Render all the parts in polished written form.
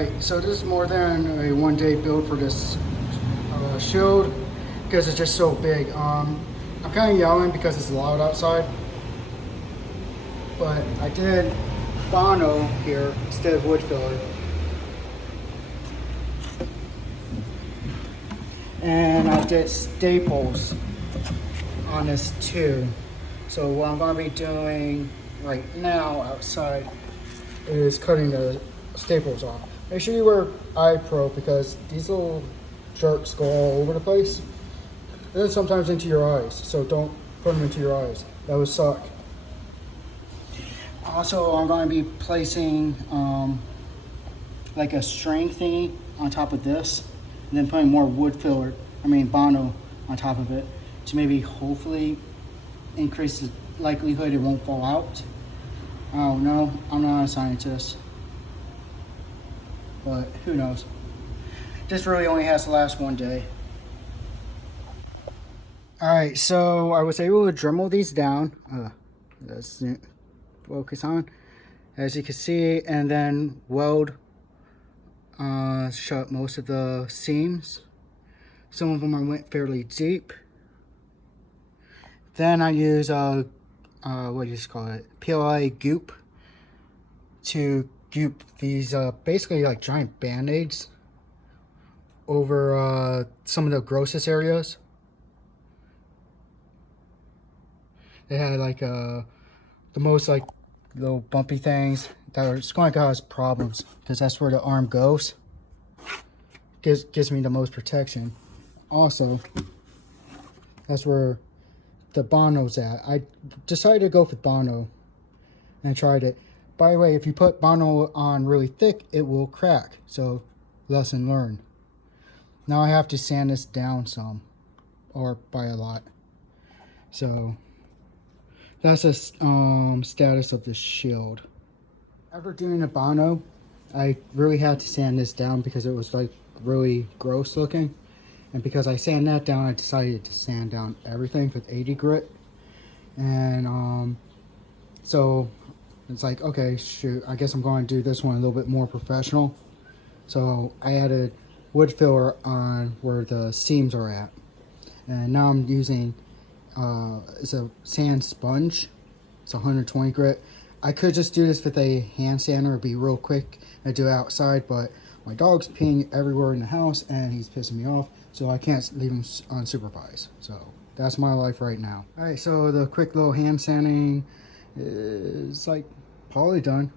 Alright, so this is more than a one-day build for this shield because it's just so big. I'm kind of yelling because it's loud outside, but I did Bono here instead of wood filler. And I did staples on this too. So what I'm going to be doing right now outside is cutting the staples off. Make sure you wear eye pro because these little jerks go all over the place. And then sometimes into your eyes. So don't put them into your eyes. That would suck. Also, I'm going to be placing like a string thingy on top of this. And then putting more wood filler, Bono on top of it to maybe hopefully increase the likelihood it won't fall out. I don't know, I'm not a scientist, but who knows. This really only has to last one day. Alright, so I was able to Dremel these down. Let's focus on, as you can see, and then weld shut most of the seams. Some of them I went fairly deep. Then I use what do you call it? PLA goop to goop these basically like giant band-aids over some of the grossest areas. They had like the most like little bumpy things that are just going to cause problems because that's where the arm goes. Gives me the most protection. Also, that's where the Bono's at. I decided to go for Bono and tried it. By the way, if you put Bono on really thick, it will crack. So, lesson learned. Now I have to sand this down some, or by a lot. So, that's the status of the shield. After doing the Bono, I really had to sand this down because it was like really gross looking. And because I sand that down, I decided to sand down everything with 80 grit. And so it's like, okay, shoot, I guess I'm going to do this one a little bit more professional. So I added wood filler on where the seams are at. And now I'm using, it's a sand sponge. It's 120 grit. I could just do this with a hand sander, it'd be real quick and do it outside, but my dog's peeing everywhere in the house and he's pissing me off, so I can't leave him unsupervised. So that's my life right now. Alright, so the quick little hand sanding is like probably done.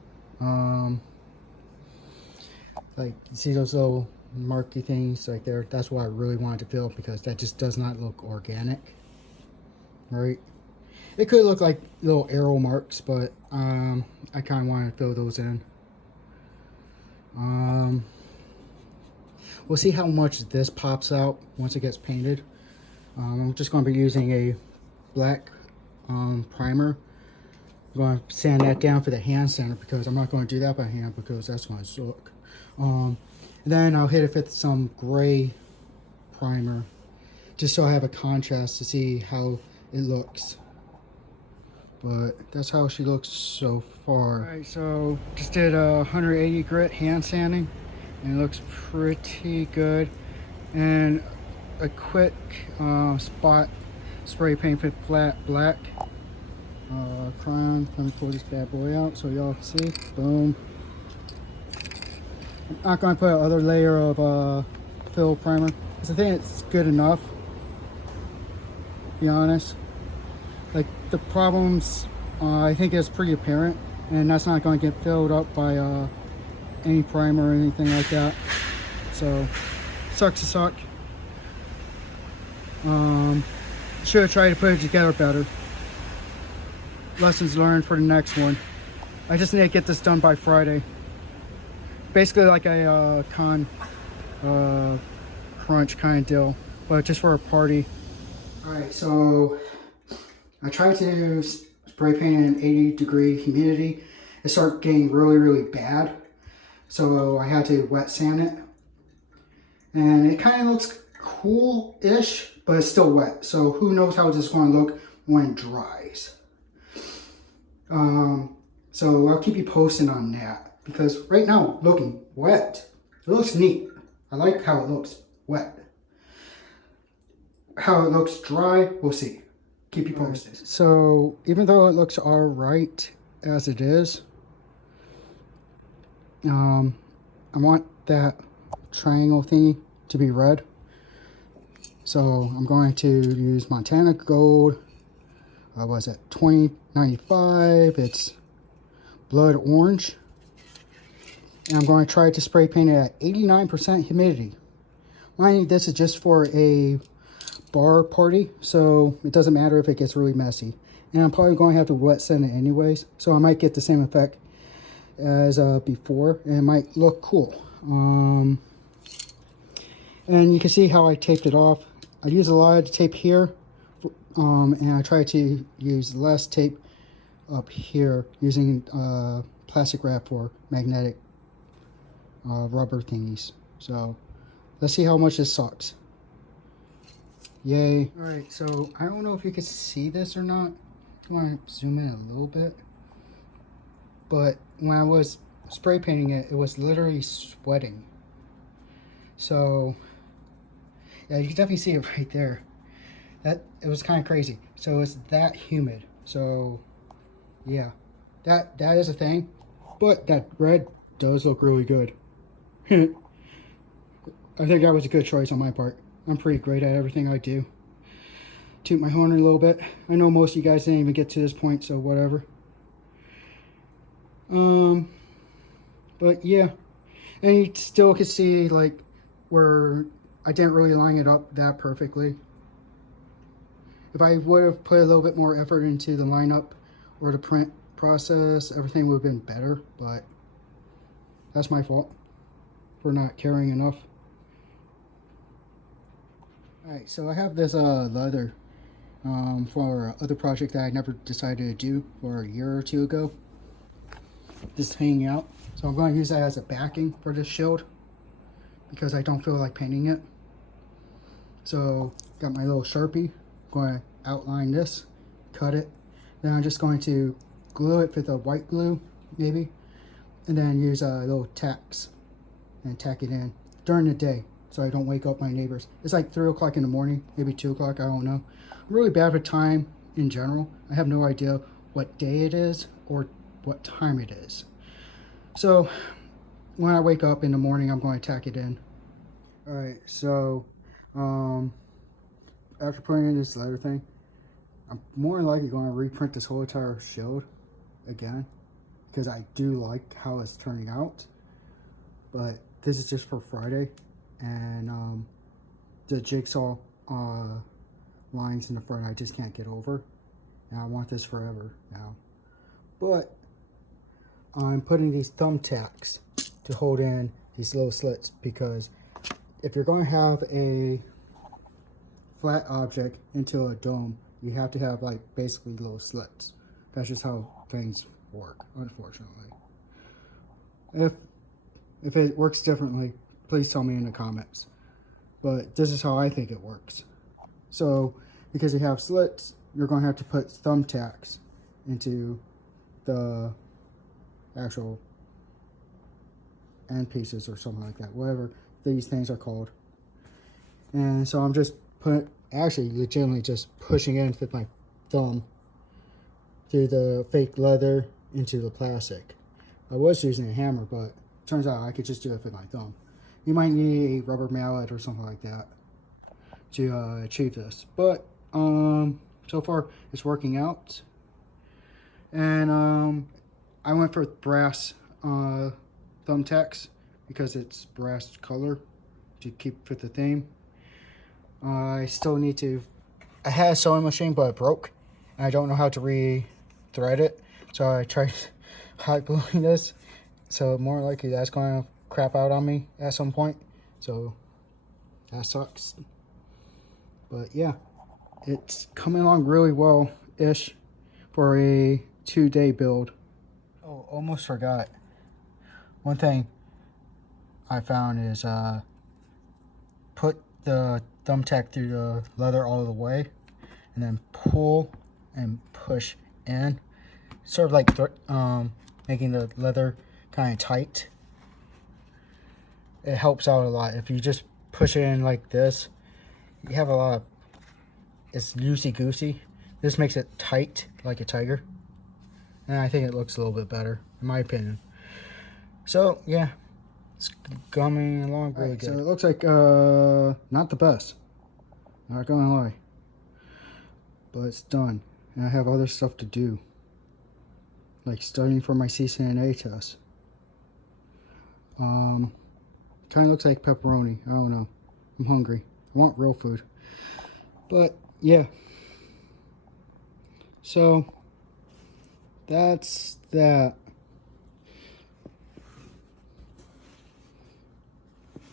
Like you see those little marky things right there, that's what I really wanted to fill because that just does not look organic. Right? It could look like little arrow marks, but I kind of want to fill those in. We'll see how much this pops out once it gets painted. I'm just going to be using a black primer. I'm going to sand that down for the hand sander because I'm not going to do that by hand because that's going to suck. Then I'll hit it with some gray primer just so I have a contrast to see how it looks. But that's how she looks so far. Alright, so just did 180 grit hand sanding and it looks pretty good. And a quick spot spray paint with flat black crayon. Let me pull this bad boy out so y'all can see. Boom. I'm not going to put another layer of fill primer because I think it's good enough, to be honest. Like the problems, I think is pretty apparent, and that's not going to get filled up by any primer or anything like that. So, sucks to suck. Should have tried to put it together better. Lessons learned for the next one. I just need to get this done by Friday. Basically like a crunch kind of deal, but just for a party. Alright, so I tried to spray paint in 80-degree humidity. It started getting really bad. So I had to wet sand it. And it kind of looks cool-ish, but it's still wet. So who knows how this is going to look when it dries. So I'll keep you posted on that. Because right now, looking wet. It looks neat. I like how it looks wet. How it looks dry, we'll see. Keep you posted. So even though it looks all right as it is, I want that triangle thingy to be red. So I'm going to use Montana Gold. What was it? 2095. It's blood orange. And I'm going to try to spray paint it at 89% humidity. Mind you, this is just for a bar party, so it doesn't matter if it gets really messy. And I'm probably going to have to wet sand it anyways, so I might get the same effect as before, and it might look cool. And you can see how I taped it off. I use a lot of tape here, and I try to use less tape up here using plastic wrap for magnetic rubber thingies. So let's see how much this sucks. Yay. Alright, so I don't know if you can see this or not. I want to zoom in a little bit. But when I was spray painting it, it was literally sweating. So yeah, you can definitely see it right there. It was kind of crazy. So it's that humid. So yeah, that is a thing. But that red does look really good. I think that was a good choice on my part. I'm pretty great at everything I do. Toot my horn a little bit. I know most of you guys didn't even get to this point, so whatever. But yeah, and you still can see like where I didn't really line it up that perfectly. If I would have put a little bit more effort into the lineup or the print process, everything would have been better, but that's my fault for not caring enough. Alright, so I have this leather for other project that I never decided to do for a year or two ago. Just hanging out. So I'm going to use that as a backing for this shield because I don't feel like painting it. So got my little Sharpie. Going to outline this, cut it. Then I'm just going to glue it with a white glue, maybe. And then use little tacks and tack it in during the day, so I don't wake up my neighbors. It's like 3 o'clock in the morning, maybe 2 o'clock, I don't know. I'm really bad with time in general. I have no idea what day it is or what time it is. So when I wake up in the morning, I'm going to tack it in. Alright, so after putting in this leather thing, I'm more than likely going to reprint this whole entire shield again, because I do like how it's turning out. But this is just for Friday, and the jigsaw lines in the front I just can't get over, and I want this forever now. But I'm putting these thumbtacks to hold in these little slits, because if you're going to have a flat object into a dome, you have to have like basically little slits. That's just how things work, unfortunately. If it works differently, please tell me in the comments. But this is how I think it works. So because you have slits, you're going to have to put thumbtacks into the actual end pieces or something like that, whatever these things are called. And so I'm just legitimately just pushing in with my thumb through the fake leather into the plastic. I was using a hammer, but turns out I could just do it with my thumb. You might need a rubber mallet or something like that to achieve this, but so far it's working out. And I went for brass thumbtacks because it's brass color to keep with the theme. I still need to. I had a sewing machine, but it broke, and I don't know how to re-thread it. So I tried hot gluing this. So more likely that's going to crap out on me at some point. So that sucks. But yeah, it's coming along really well-ish for a 2-day build. Oh, almost forgot. One thing I found is put the thumbtack through the leather all the way, and then pull and push in, sort of like making the leather kind of tight. it helps out a lot. If you just push it in like this, you have a lot of, it's loosey-goosey. This makes it tight like a tiger. And I think it looks a little bit better, in my opinion. So, yeah. It's coming along really good. So it looks like not the best. Not gonna lie. But it's done. And I have other stuff to do. Like studying for my CCNA test. Kind of looks like pepperoni. I don't know. I'm hungry. I want real food. But, yeah. So, that's that.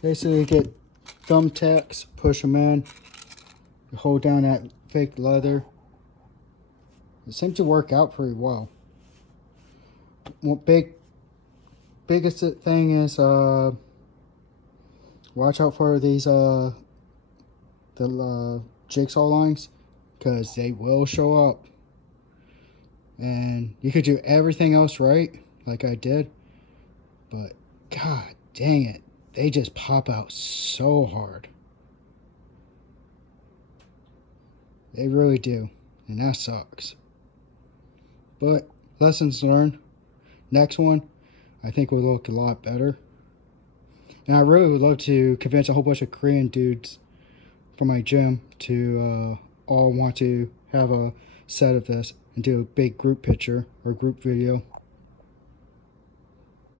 Basically, you get thumbtacks, push them in, you hold down that fake leather. It seems to work out pretty well. What biggest thing is watch out for these the jigsaw lines, because they will show up. And you could do everything else right, like I did, but god dang it, they just pop out so hard. They really do, and that sucks. But lessons learned. Next one, I think will look a lot better. And I really would love to convince a whole bunch of Korean dudes from my gym to all want to have a set of this and do a big group picture or group video.